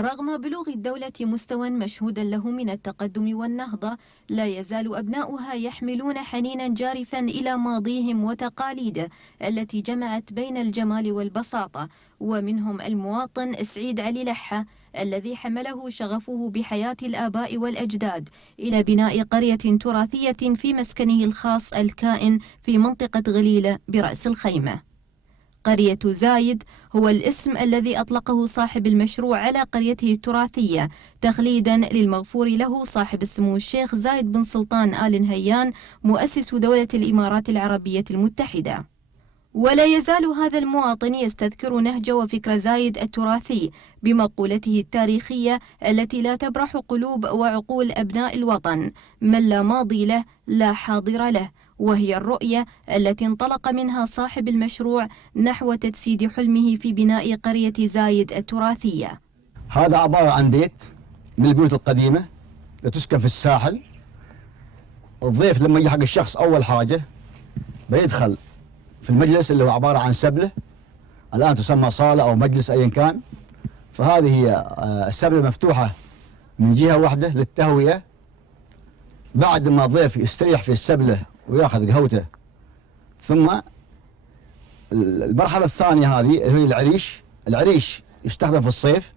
رغم بلوغ الدولة مستوى مشهودا له من التقدم والنهضة، لا يزال أبناؤها يحملون حنينا جارفا إلى ماضيهم وتقاليده التي جمعت بين الجمال والبساطة. ومنهم المواطن سعيد علي لحة الذي حمله شغفه بحياة الآباء والأجداد إلى بناء قرية تراثية في مسكنه الخاص الكائن في منطقة غليلة برأس الخيمة. قرية زايد هو الاسم الذي أطلقه صاحب المشروع على قريته التراثية تخليدا للمغفور له صاحب السمو الشيخ زايد بن سلطان آل نهيان مؤسس دولة الإمارات العربية المتحدة. ولا يزال هذا المواطن يستذكر نهج وفكر زايد التراثي بمقولته التاريخية التي لا تبرح قلوب وعقول أبناء الوطن: من لا ماضي له لا حاضر له، وهي الرؤية التي انطلق منها صاحب المشروع نحو تجسيد حلمه في بناء قرية زايد التراثية. هذا عبارة عن بيت من البيوت القديمة لتسكن في الساحل. الضيف لما يجي حق الشخص أول حاجة بيدخل في المجلس اللي هو عبارة عن سبلة، الآن تسمى صالة أو مجلس أيا كان. فهذه هي السبلة مفتوحة من جهة واحدة للتهوية. بعد ما الضيف يستريح في السبلة وياخذ قهوته، ثم المرحلة الثانية هذه اللي هي العريش. العريش يستخدم في الصيف،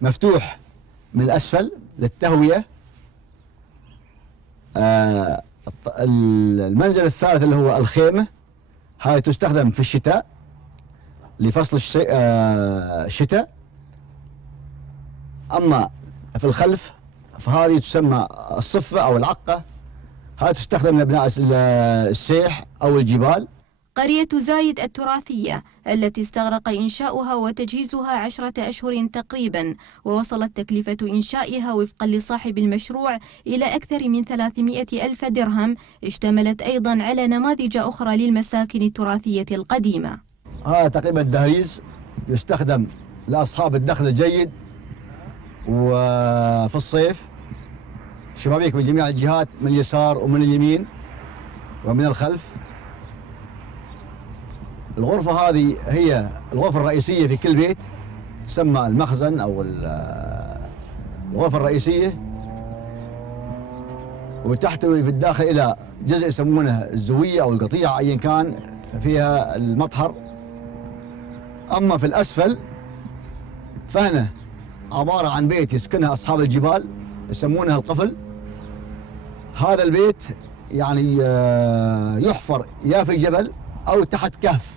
مفتوح من الأسفل للتهوية. المنزل الثالث اللي هو الخيمة، هاي تستخدم في الشتاء لفصل الشتاء. أما في الخلف فهذه تسمى الصفة أو العقة، هاي تستخدم لبناء السيح أو الجبال. قرية زايد التراثية التي استغرق إنشاؤها وتجهيزها 10 أشهر تقريبا، ووصلت تكلفة إنشائها وفقا لصاحب المشروع إلى أكثر من 300 ألف درهم، اشتملت أيضا على نماذج أخرى للمساكن التراثية القديمة. هذا تقريبا دهليز يستخدم لأصحاب الدخل الجيد، وفي الصيف شبابيك من جميع الجهات، من اليسار ومن اليمين ومن الخلف. الغرفة هذه هي الغرفة الرئيسية في كل بيت، تسمى المخزن أو الغرفة الرئيسية، وتحتوي في الداخل إلى جزء يسمونه الزوية أو القطيعة أيا كان، فيها المطهر. أما في الأسفل فهنا عبارة عن بيت يسكنها أصحاب الجبال يسمونها القفل. هذا البيت يعني يحفر يا في جبل أو تحت كهف.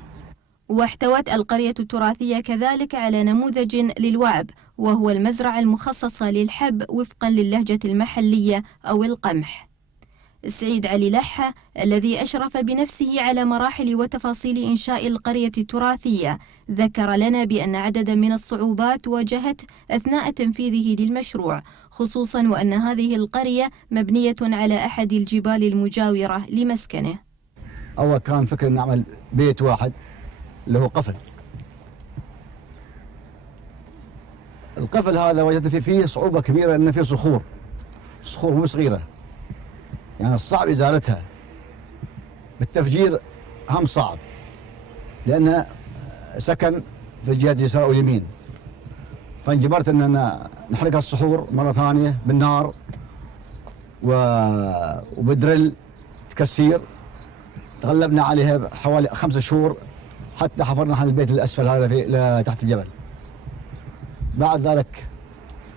واحتوت القرية التراثية كذلك على نموذج للوعب، وهو المزرعة المخصصة للحب وفقا للهجة المحلية أو القمح. سعيد علي لحة الذي أشرف بنفسه على مراحل وتفاصيل إنشاء القرية التراثية ذكر لنا بأن عددا من الصعوبات واجهته أثناء تنفيذه للمشروع، خصوصا وأن هذه القرية مبنية على أحد الجبال المجاورة لمسكنه. أول كان فكرة نعمل بيت واحد اللي هو قفل. القفل هذا وجدت فيه صعوبة كبيرة، لأن فيه صخور مو صغيرة، يعني الصعب إزالتها. بالتفجير هم صعب، لأنه سكن في الجهة اليسار واليمين. فانجبرت أننا نحرق الصخور مرة ثانية بالنار وبدرل تكسير. تغلبنا عليها حوالي 5 شهور حتى حفرنا عن البيت الأسفل هذا في تحت الجبل. بعد ذلك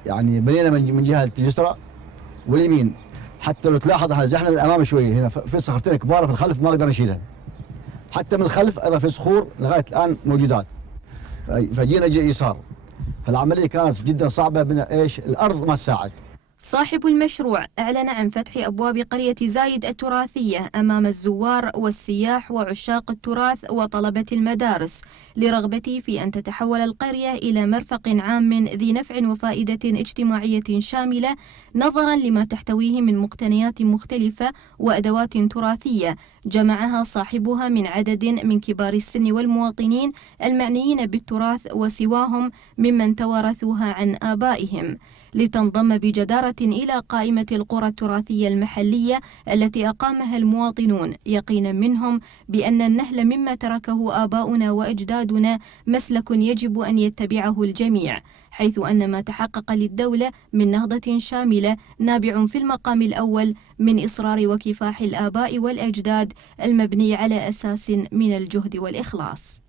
يعني بنينا من جهة اليسرى واليمين. حتى لو تلاحظ احنا زحنا للامام شوي، هنا في صخرتين كبار في الخلف ما قدرنا نشيلها. حتى من الخلف ايضا في صخور لغايه الان موجودات. فجينا يسار. فالعمليه كانت جدا صعبه، الارض ما تساعد. صاحب المشروع أعلن عن فتح أبواب قرية زايد التراثية أمام الزوار والسياح وعشاق التراث وطلبة المدارس، لرغبته في أن تتحول القرية إلى مرفق عام ذي نفع وفائدة اجتماعية شاملة، نظرا لما تحتويه من مقتنيات مختلفة وأدوات تراثية جمعها صاحبها من عدد من كبار السن والمواطنين المعنيين بالتراث وسواهم ممن توارثوها عن آبائهم، لتنضم بجدارة إلى قائمة القرى التراثية المحلية التي أقامها المواطنون، يقينا منهم بأن النهل مما تركه آباؤنا وأجدادنا مسلك يجب أن يتبعه الجميع، حيث أن ما تحقق للدولة من نهضة شاملة نابع في المقام الأول من إصرار وكفاح الآباء والأجداد المبني على أساس من الجهد والإخلاص.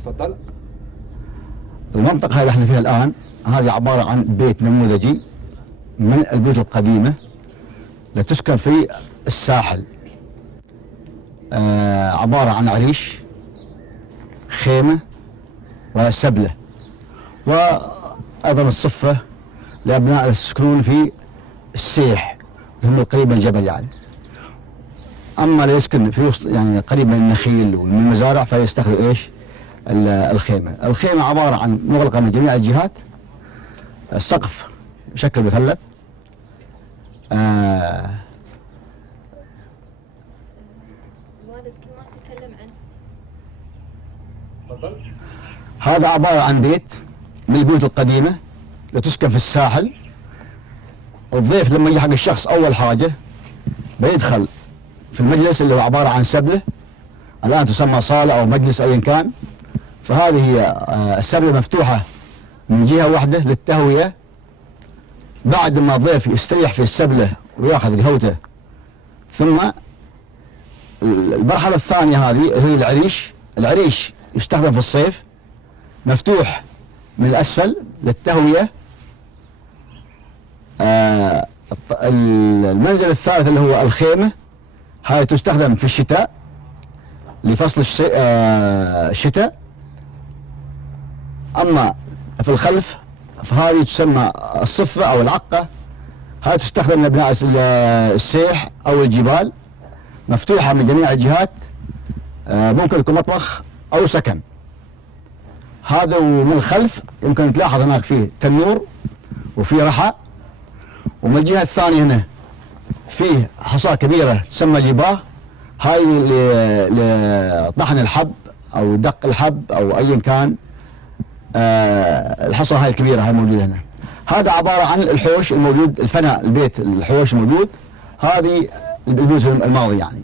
تفضل. المنطقة اللي احنا فيها الآن هذه عبارة عن بيت نموذجي من البيوت القديمة اللي تسكن في الساحل. عبارة عن عريش، خيمة، وسبلة، وأيضا الصفة لأبناء يسكنون في السيح اللي هم القريب من الجبل يعني. أما اللي يسكن في وسط يعني قريب من النخيل ومن المزارع فيستخدم إيش؟ الخيمة. الخيمة عبارة عن مغلقة من جميع الجهات، السقف بشكل مثلث، والدك ما تتكلم عنه. تفضل. هذا عبارة عن بيت من البيوت القديمة اللي تسكن في الساحل. الضيف لما يجي حق الشخص أول حاجة بيدخل في المجلس اللي هو عبارة عن سبلة، الآن تسمى صالة أو مجلس أيا كان. فهذه هي السبلة مفتوحة من جهة واحدة للتهوية. بعد ما الضيف يستريح في السبلة وياخذ قهوته، ثم المرحلة الثانية هذه اللي هي العريش. العريش يستخدم في الصيف، مفتوح من الأسفل للتهوية. المنزل الثالث اللي هو الخيمة، هاي تستخدم في الشتاء لفصل الشتاء. أما في الخلف فهذه تسمى الصفة أو العقة، هاي تستخدم لأبناء السيح أو الجبال، مفتوحة من جميع الجهات، ممكن يكون مطبخ أو سكن. هذا ومن الخلف يمكن تلاحظ هناك فيه تنور وفيه رحى، ومن الجهة الثانية هنا فيه حصاة كبيرة تسمى جباه، هاي لطحن الحب أو دق الحب أو أيا كان. الحصى هاي الكبيرة هاي موجودة هنا. هذا عبارة عن الحوش الموجود، الفناء البيت الحوش الموجود، هذه البيوت الماضي يعني.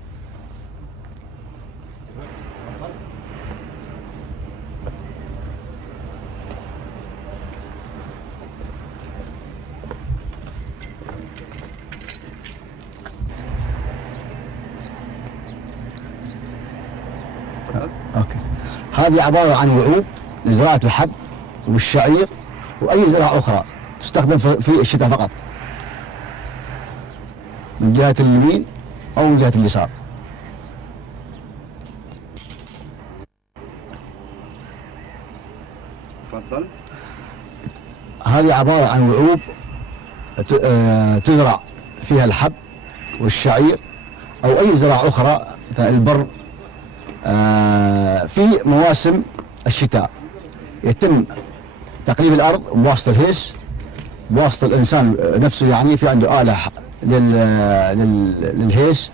اوكي. هذه عبارة عن وعوب لزراعة الحب والشعير واي زراعة اخرى تستخدم في الشتاء فقط، من جهة اليمين او من جهة اليسار. تفضل. هذه عبارة عن وعوب تزرع فيها الحب والشعير او اي زراعة اخرى مثل البر. في مواسم الشتاء يتم تقليب الارض بواسطة الهيس، بواسطة الانسان نفسه يعني. في عنده آلة للهيس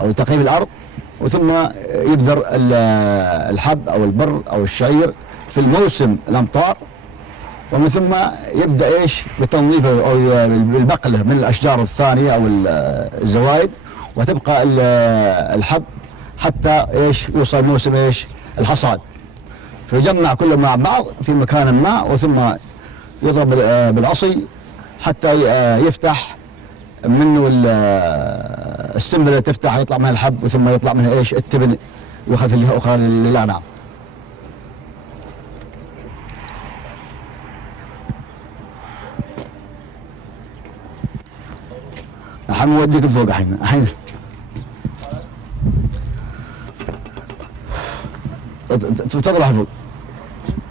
او تقليب الارض، وثم يبذر الحب او البر او الشعير في الموسم الامطار، ومن ثم يبدا ايش بتنظيفه او بالبقله من الاشجار الثانيه او الزوايد، وتبقى الحب حتى ايش يوصل موسم ايش الحصاد. فيجمع كله مع بعض في مكان ما، وثم يضرب بالعصي حتى يفتح منه السنبله، تفتح يطلع منها الحب، وثم يطلع منها ايش التبن، يؤخذ في جهه اخرى للاعناق. الحين موديك فوق الحين تطلع فوق.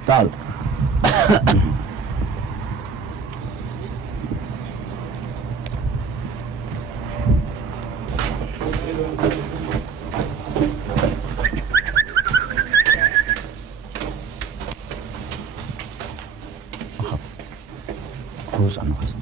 تعالوا. خذ عنه حسن.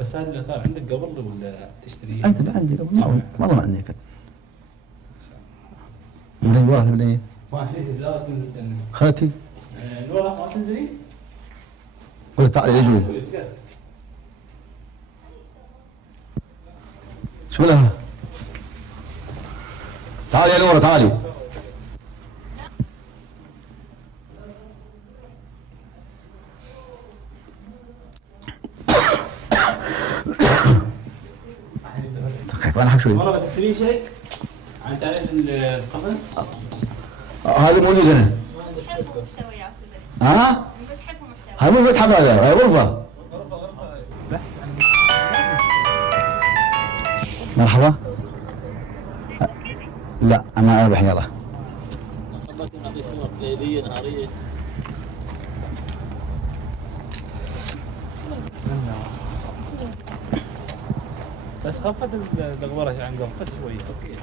بس هذه الاثار عندك قبل ولا تشتريها؟ عندي قبل، ما ظن عندي كذا. من اي ورقه؟ من اي؟ ما في زارة تنزل جنة. خالتي؟ الورقة ما تنزلي؟ قلت تعالي اجي. شو لها؟ تعالي يا نورة تعالي. خايف انا شوي. والله بتكتبين شيء عن تعريف القفل؟ هذا موجود هنا. بتحبوا محتوياته بس. ها؟ بتحبوا محتوى. هاي مو متحف هذا، هاي غرفة. مرحبا. لا انا اربح يلا. نعطي صور ليلية نهارية. بس خفت الغبرة عن قبل، خفت شوي. اوكي.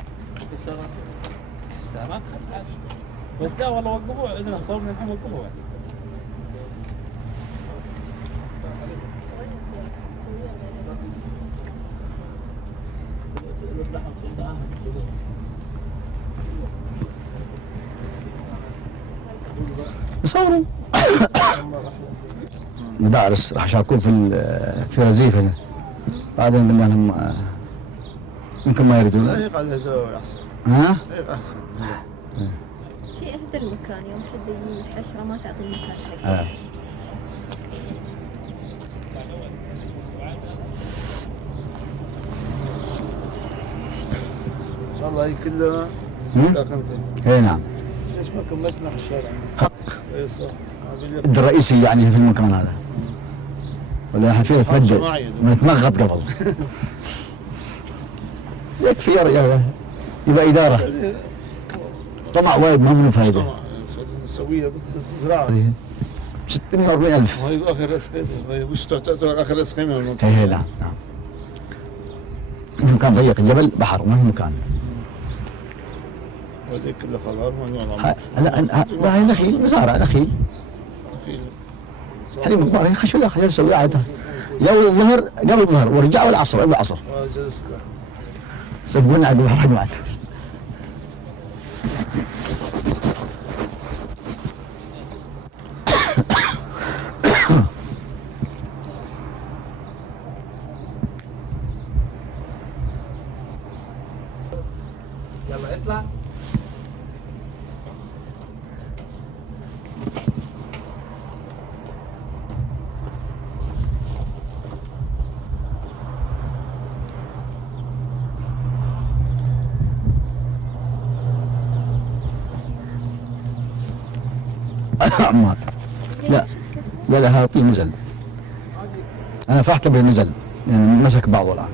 حسابات خفت. بس لا والله وقفوا عندنا صورنا الحين وقفوا. يصوروا. مدارس راح يشاركون في رزيف هنا. بعدين قلنا لهم يمكن ما يريدون. يقعد هذا احسن. ها؟ احسن. شيء اهدى المكان يوم تحد يجي الحشره ما تعطي المكان حقه. ان شاء الله هي كلها. اي نعم. ليش ما كملتنا في الشارع؟ حق. اي صح. الد الرئيسي يعني في المكان هذا. ولا احنا فينا نتمجد ونتمغط قبل. يكفي يا رجال يبقى اداره. طمع وايد ما منه فايده. نسويها زراعه. 640,000. وهي اخر راس خيمه، وش تعتبر اخر راس خيمه بالمنطقه؟ اي نعم نعم. المكان ضيق، الجبل بحر ما في مكان. وهذيك كلها خضار ما لا هاي نخيل، مزارع نخيل. حليم مبارك خشوا لا خلينا نسوي عادة. يوم الظهر قبل الظهر ورجعوا العصر قبل العصر. سبونا عقب الحرج معنا. يلا اطلع. عمار لا لا هذا طين نزل. انا فرحت به نزل يعني مسك بعضه الان.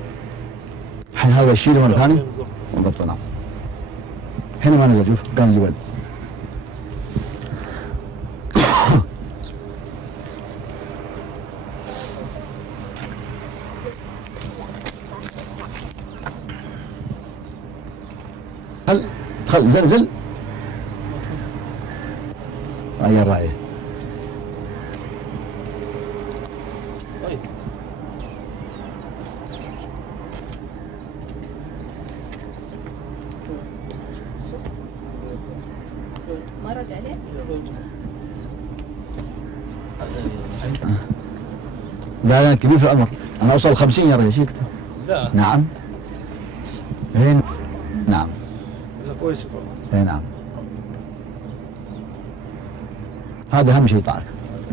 الحين هذا بشيله مره ثانيه ونضبطه. نعم هنا ما نزل. شوف كان الجبل. دخل زل غير رايه. ما رد عليه؟ لا كبير في العمر. انا اوصل 50 يا رجل. شيكت. لا. نعم. هين. نعم. اذا كويس. اي نعم. هذا اهم شيء طاعك.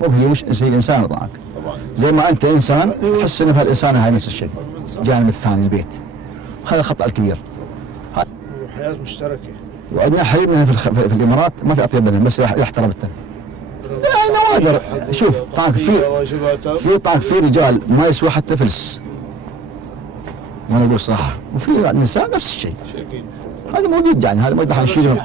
مو هي مش زي الانسان طاعك. زي ما انت انسان حس ان هالانسان هاي نفس الشيء. الجانب الثاني البيت. وهذا الخطا الكبير. وحياه مشتركه. وعندنا حريمنا في الامارات ما في اطيب منهم بس يحترم التاني. لا نوادر. شوف طاعك في طاعك في رجال ما يسوى حتى فلس. وانا اقول صراحه وفي نساء نفس الشيء. هذا موجود يعني هذا ما يقدر يشيله.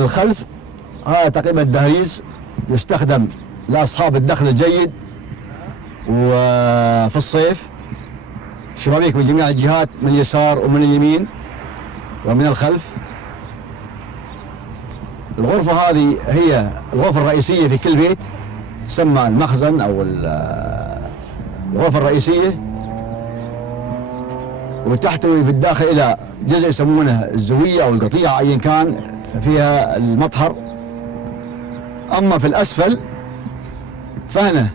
الخلف هذا تقريبا الدهليز يستخدم لأصحاب الدخل الجيد، وفي الصيف شبابيك من جميع الجهات، من اليسار ومن اليمين ومن الخلف. الغرفة هذه هي الغرفة الرئيسية في كل بيت، تسمى المخزن أو الغرفة الرئيسية، وتحتوي في الداخل إلى جزء يسمونه الزوية أو القطيعة أيا كان فيها المطهر. أما في الأسفل فهنا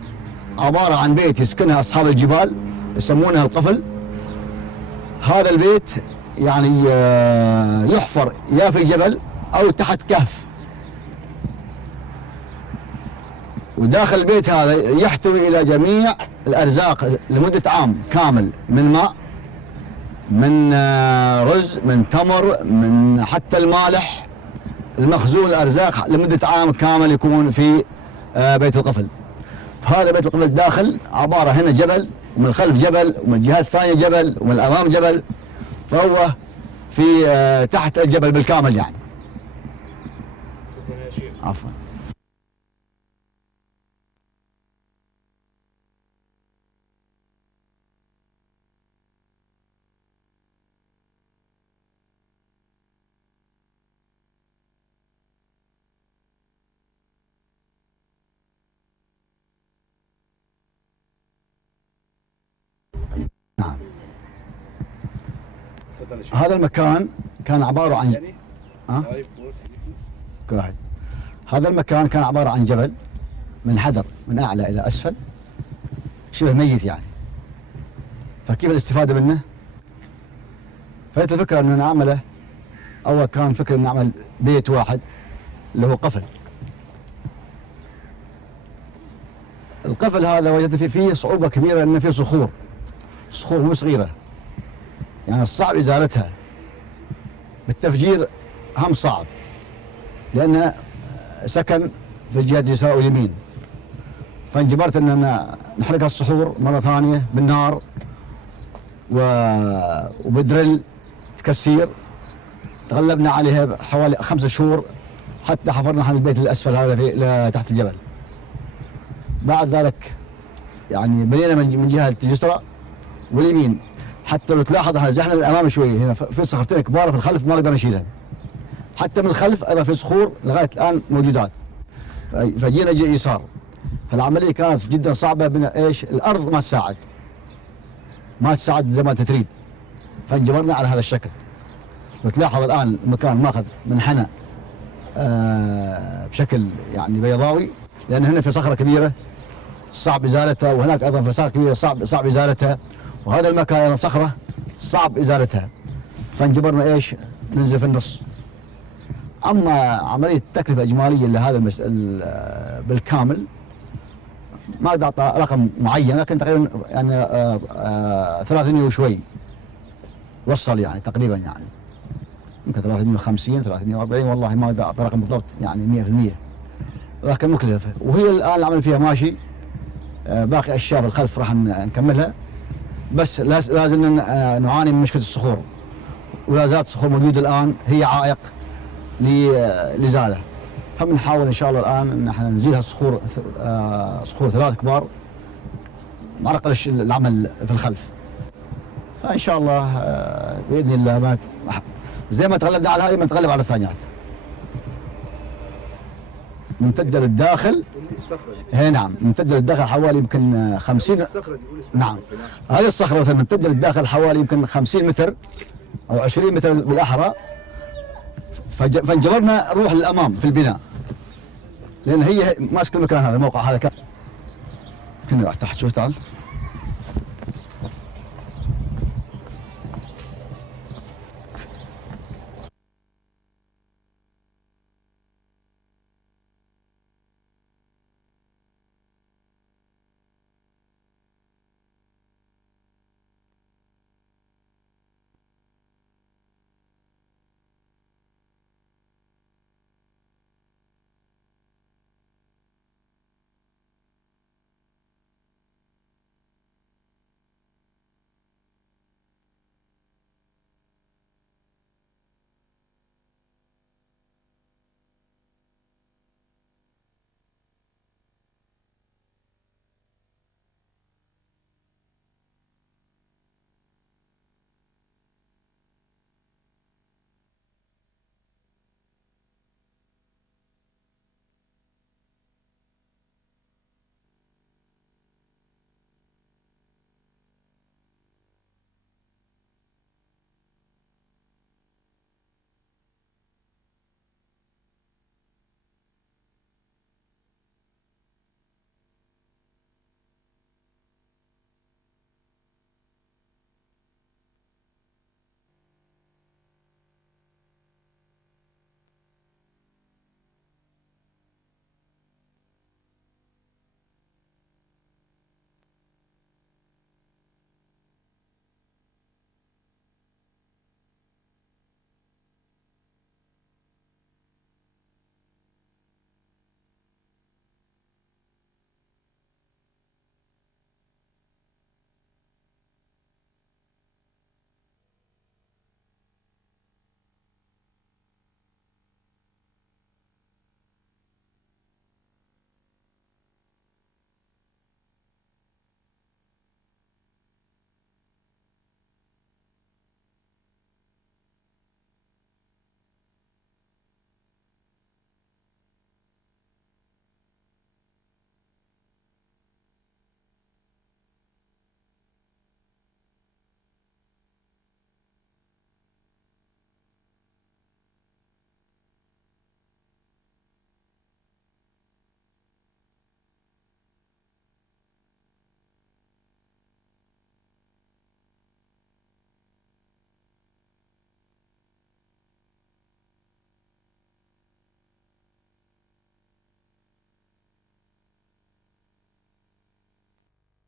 عبارة عن بيت يسكنها أصحاب الجبال يسمونها القفل. هذا البيت يعني يحفر يا في جبل أو تحت كهف، وداخل البيت هذا يحتوي إلى جميع الأرزاق لمدة عام كامل، من ماء، من رز، من تمر، من حتى المالح، المخزون الأرزاق لمدة عام كامل يكون في بيت القفل. فهذا بيت القفل داخل عبارة هنا جبل، ومن الخلف جبل، ومن الجهات الثانية جبل، ومن الأمام جبل، فهو في تحت الجبل بالكامل يعني. عفوا. نعم. هذا المكان كان عبارة عن واحد. هذا المكان كان عبارة عن جبل منحدر من أعلى إلى أسفل، شبه ميت يعني. فكيف الاستفادة منه؟ فجت الفكرة أن نعمله. أول كان فكرة أن نعمل بيت واحد اللي هو قفل. القفل هذا وجدت فيه صعوبة كبيرة، أن فيه صخور مو صغيرة، يعني الصعب إزالتها. بالتفجير هم صعب، لأنه سكن في الجهة اليسار واليمين. فانجبرت أننا نحرق الصخور مرة ثانية بالنار وبدرل تكسير. تغلبنا عليها حوالي 5 شهور حتى حفرنا عن البيت الأسفل هذا في تحت الجبل. بعد ذلك يعني بنينا من جهة اليسرى واليمين. حتى لو تلاحظ احنا زحنا للامام شويه، هنا في صخرتين كبار في الخلف ما نقدر نشيلها. حتى من الخلف ايضا في صخور لغايه الان موجودات. فجينا يسار. فالعمليه كانت جدا صعبه، بنا ايش؟ الارض ما تساعد زي ما انت تريد. فانجبرنا على هذا الشكل. وتلاحظ الان المكان ماخذ منحنى بشكل يعني بيضاوي، لان هنا في صخره كبيره صعب ازالتها، وهناك ايضا في صخره كبيره صعب ازالتها، وهذا المكان صخرة صعب إزالتها. فانجبرنا إيش؟ ننزل في النص. أما عملية التكلفة الإجمالية لهذا بالكامل ما أقدر أعطى رقم معين، لكن تقريبا يعني 300 وشوي وصل يعني تقريبا، يعني يمكن 350 340، والله ما أقدر أعطى رقم بالضبط يعني 100%، لكن مكلفة. وهي الآن العمل فيها ماشي. باقي أشياء في الخلف راح نكملها، بس لازم نعاني من مشكلة الصخور، ولا زالت الصخور موجودة الآن هي عائق لإزالة. فبنحاول إن شاء الله الآن إن احنا نزيلها صخور 3 كبار معرقل العمل في الخلف. فإن شاء الله بإذن الله زي ما تغلبنا على هذه بنتغلب على الثانيات. ممتدة للداخل. هي نعم، ممتدة للداخل حوالي يمكن 50. نعم، هذه الصخرة مثلا ممتدة للداخل حوالي يمكن 50 متر أو 20 متر بالأحرى. فانجبرنا نروح للأمام في البناء، لأن هي ماسكة المكان هذا، الموقع هذا كان هنا تحت. شوف تعال.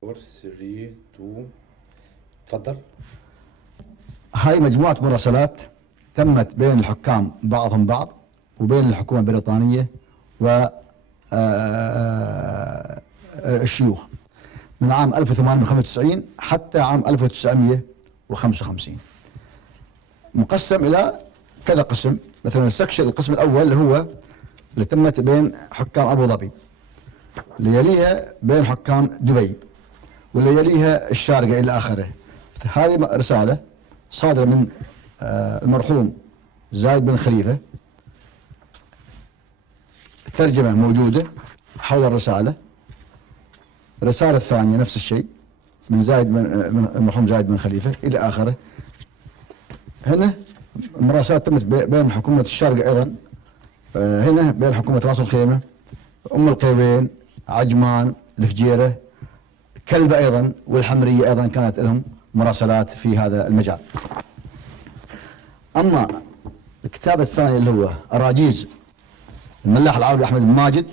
4 3 2. تفضل. هاي مجموعة مراسلات تمت بين الحكام بعضهم بعض وبين الحكومة البريطانية و الشيوخ من عام 1895 حتى عام 1955. مقسم إلى كذا قسم. مثلا القسم الأول اللي هو اللي تمت بين حكام أبو ظبي، اللي يليها بين حكام دبي، واللي يليها الشارقة إلى آخره. هذه رسالة صادرة من المرحوم زايد بن خليفة، ترجمة موجودة حول الرسالة. الرسالة الثانية نفس الشيء من من المرحوم زايد بن خليفة إلى آخره. هنا المراسلات تمت بين حكومة الشارقة أيضا، هنا بين حكومة راس الخيمة، أم القيوين، عجمان، الفجيرة، كلبة أيضا، والحمرية أيضا كانت لهم مراسلات في هذا المجال. أما الكتاب الثاني اللي هو أراجيز الملاح العربي أحمد بن ماجد،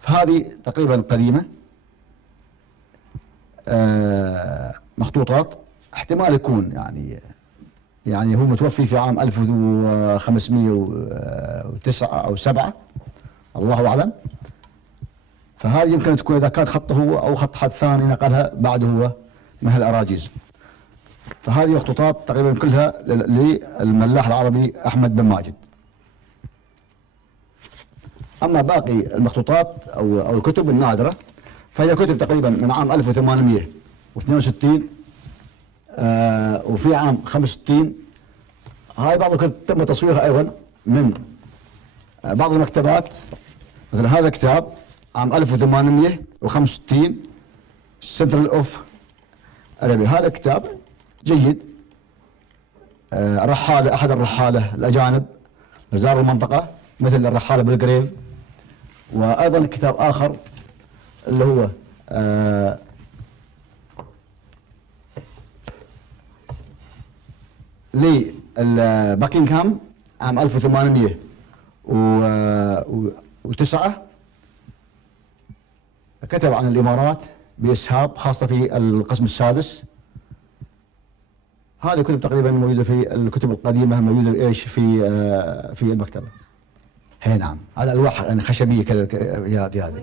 فهذه تقريبا قديمة، مخطوطات. احتمال يكون يعني هو متوفي في عام 1509 أو 7، الله أعلم. فهذه يمكن تكون إذا كان خطه هو أو خط حد ثاني نقلها بعده هو من هالأراجيز. فهذه مخطوطات تقريبا كلها للملاح العربي أحمد بن ماجد. أما باقي المخطوطات أو الكتب النادرة فهي كتب تقريبا من عام 1862 وفي عام 65. هاي بعض الكتب تم تصويرها أيضا من بعض المكتبات. مثلا هذا كتاب عام 1865 سنترال اوف أرابيا. هذا كتاب جيد، رحالة أحد الرحالة الأجانب زاروا المنطقة مثل الرحالة بالجريف. وأيضا كتاب آخر اللي هو لباكنغهام عام 1809 كتب عن الإمارات بإسهاب خاصة في القسم السادس. هذه كتب تقريبا موجودة في الكتب القديمة، موجودة إيش في المكتبة. هي نعم، هذا ألواح يعني خشبية كذا في هذه.